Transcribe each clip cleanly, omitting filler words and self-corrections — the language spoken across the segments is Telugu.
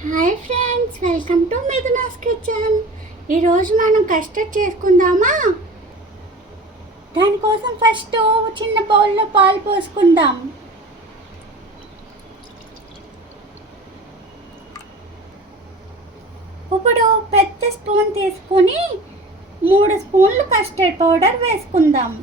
Hi friends, welcome to Mithuna's kitchen. ఈరోజు మనం కస్టర్డ్ చేసుకుందామా? దానికోసం ఫస్ట్ చిన్న బౌల్లో పాలు పోసుకుందాం. ఇప్పుడు పెద్ద స్పూన్ తీసుకొని 3 స్పూన్లు కస్టర్డ్ పౌడర్ వేసుకుందాం.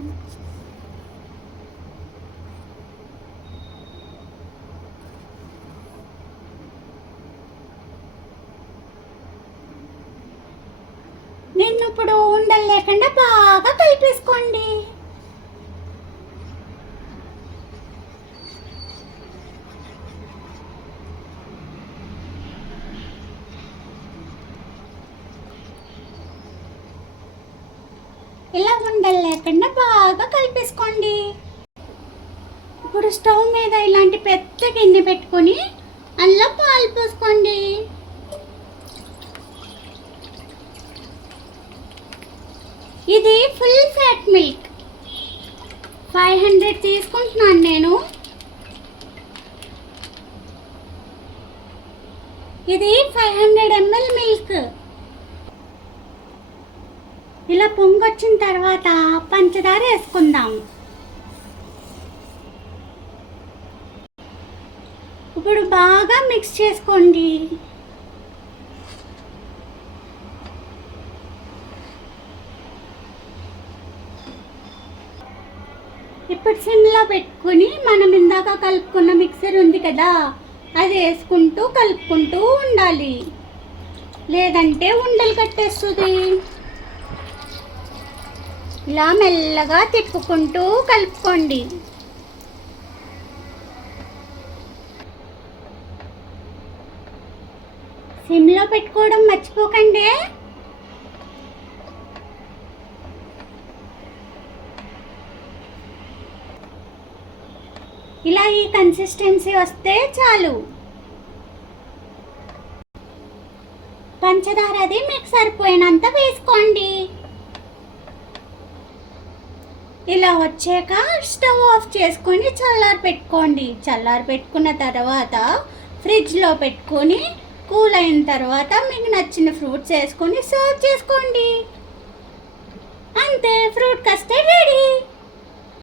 నేను ఇప్పుడు ఉండలు లేకుండా బాగా కలిపేసుకోండి. ఇలా ఉండలు లేకుండా బాగా కలిపేసుకోండి. ఇప్పుడు స్టవ్ మీద ఇలాంటి పెద్ద గిన్నె పెట్టుకొని అందులో పాలు పోసుకోండి. ఇది ఫుల్ ఫ్యాట్ మిల్క్ 500 తీసుకుంటున్నాను నేను. ఇది 500 ml మిల్క్. ఇలా పొంగొచ్చిన తర్వాత పంచదార వేసుకుందాం. ఇప్పుడు బాగా మిక్స్ చేసుకోండి. ఇప్పుడు సిమ్లో పెట్టుకుని మనం ఇందాక కలుపుకున్న మిక్సర్ ఉంది కదా, అది వేసుకుంటూ కలుపుకుంటూ ఉండాలి, లేదంటే ఉండలు కట్టేస్తుంది. ఇలా మెల్లగా తిప్పుకుంటూ కలుపుకోండి. సిమ్లో పెట్టుకోవడం మర్చిపోకండి. ఇలా ఈ కన్సిస్టెన్సీ వస్తే చాలు. పంచదార అది మీకు సరిపోయినంత వేసుకోండి. ఇలా వచ్చాక స్టవ్ ఆఫ్ చేసుకొని చల్లారి పెట్టుకోండి. చల్లారి పెట్టుకున్న తర్వాత ఫ్రిడ్జ్లో పెట్టుకొని కూల్ అయిన తర్వాత మీకు నచ్చిన ఫ్రూట్స్ వేసుకొని సర్వ్ చేసుకోండి. అంతే, ఫ్రూట్ కస్టర్డ్ రెడీ.